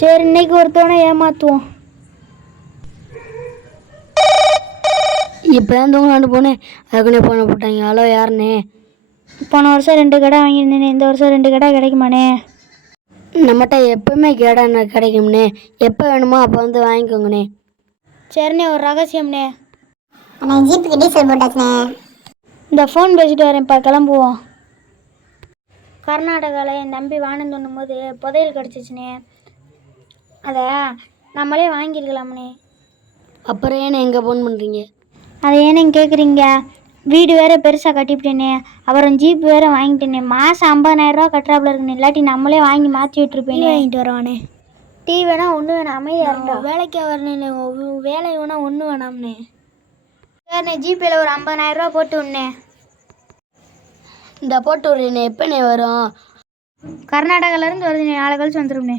சரி இன்னைக்கு ஒருத்தவனை ஏமாற்றுவோம் இப்போ தான் தூங்கலான்னு போனேன். அதுக்குள்ளே போன போட்டாங்க. ஹலோ யாருண்ணே போன வருஷம் ரெண்டு கடை வாங்கியிருந்தேனே. இந்த வருஷம் ரெண்டு கடை கிடைக்குமாண்ணே? நம்மகிட்ட எப்பவுமே கேடான கிடைக்கும்ண்ணே எப்போ வேணுமோ அப்போ வந்து வாங்கிக்கோங்கண்ணே. சரிண்ணே ஒரு ரகசியம்ண்ணே. அண்ணே ஜீப்புக்கு டீசல் போட்டாச்சுண்ணே. இந்த ஃபோன் பேசிட்டு வரேன்ப்பா கிளம்புவோம். கர்நாடகாவில் என் தம்பி வானந்து போது புதையல் கிடச்சிச்சுண்ணே. அதை நம்மளே வாங்கியிருக்கலாம்ண்ணே அப்புறம் ஏண்ணே எங்கே ஃபோன் பண்ணுறீங்க அதை ஏன்னு கேட்குறீங்க வீடு வேறு பெருசாக கட்டிவிட்டேனே. அப்புறம் ஜீப் வேறு வாங்கிட்டேனே. மாதம் ஐம்பதாயிரரூவா கட்டுறாப்புல இருக்குண்ணே இல்லாட்டி நம்மளே வாங்கி மாற்றி விட்டுருப்பேனே. வாங்கிட்டு வருவானே. டீ வேணா ஒன்று வேணாம். அமைதியாக இருக்கட்டும் வேலைக்கு வரணுண்ணே வேலை வேணா ஒன்று வேணாம்ண்ணே சரிண்ணே ஜிபேல ஒரு ஐம்பதாயிரரூவா போட்டு விட்னே. இந்த போட்டு விடுறேண்ணே எப்போண்ணே வரும்? கர்நாடகாலேருந்து வருதுண்ணே நாளை கழிச்சு வந்துடும்ண்ணே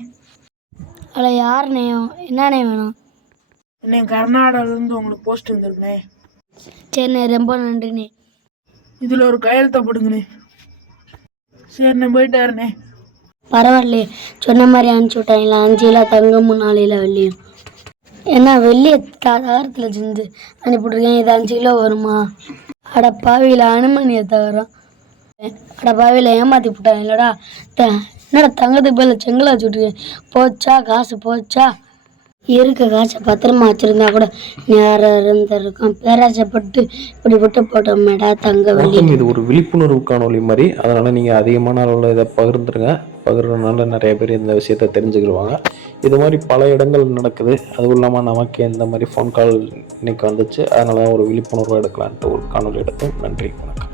ஹலோ யாருண்ணே என்னண்ணே வேணும்? அண்ணே கர்நாடகாலேருந்து உங்களுக்கு போஸ்ட் வந்திருக்குண்ணே சரிண்ணே ரொம்ப நன்றிண்ணே இதில் ஒரு கையெழுத்தை போடுங்கண்ணே. சரிண்ணே போயிட்டாருண்ணே பரவாயில்லையே. சொன்ன மாதிரி அனுப்பிச்சி விட்டாங்களா? அஞ்சு கிலோ தங்கமும் நாலு கிலோ வெள்ளியும். ஏன்னா வெள்ளியை தகரத்தில் செஞ்சு அனுப்பிவிட்ருக்கேன் இது அஞ்சு கிலோ வருமா? அட பாவியில் அனுமனியை தகரம் அட பாவியில் ஏமாற்றி விட்டாங்க இல்லடா என்னடா தங்கத்துக்கு பதில் செங்கலை வச்சுட்ருக்கேன் போச்சா காசு போச்சா? இருக்க காசை பத்திரமா வச்சுருந்தா கூட நேரம் இருந்திருக்கும். பேராசைப்பட்டு இப்படி விட்டு போட்டோமேடா தங்க வெள்ளி. இது ஒரு விழிப்புணர்வு காணொளி மாதிரி. அதனால் நீங்கள் அதிகமான அளவில் இதை பகிர்ந்துருங்க. பகிர்றதுனால நிறைய பேர் இந்த விஷயத்த தெரிஞ்சுக்கிடுவாங்க. இது மாதிரி பல இடங்கள் நடக்குது. அதுவும் இல்லாமல் நமக்கு இந்த மாதிரி ஃபோன் கால் இன்னைக்கு வந்துச்சு. அதனால தான் ஒரு விழிப்புணர்வு எடுக்கலான்ட்டு ஒரு காணொளி எடுத்தோம். நன்றி வணக்கம்.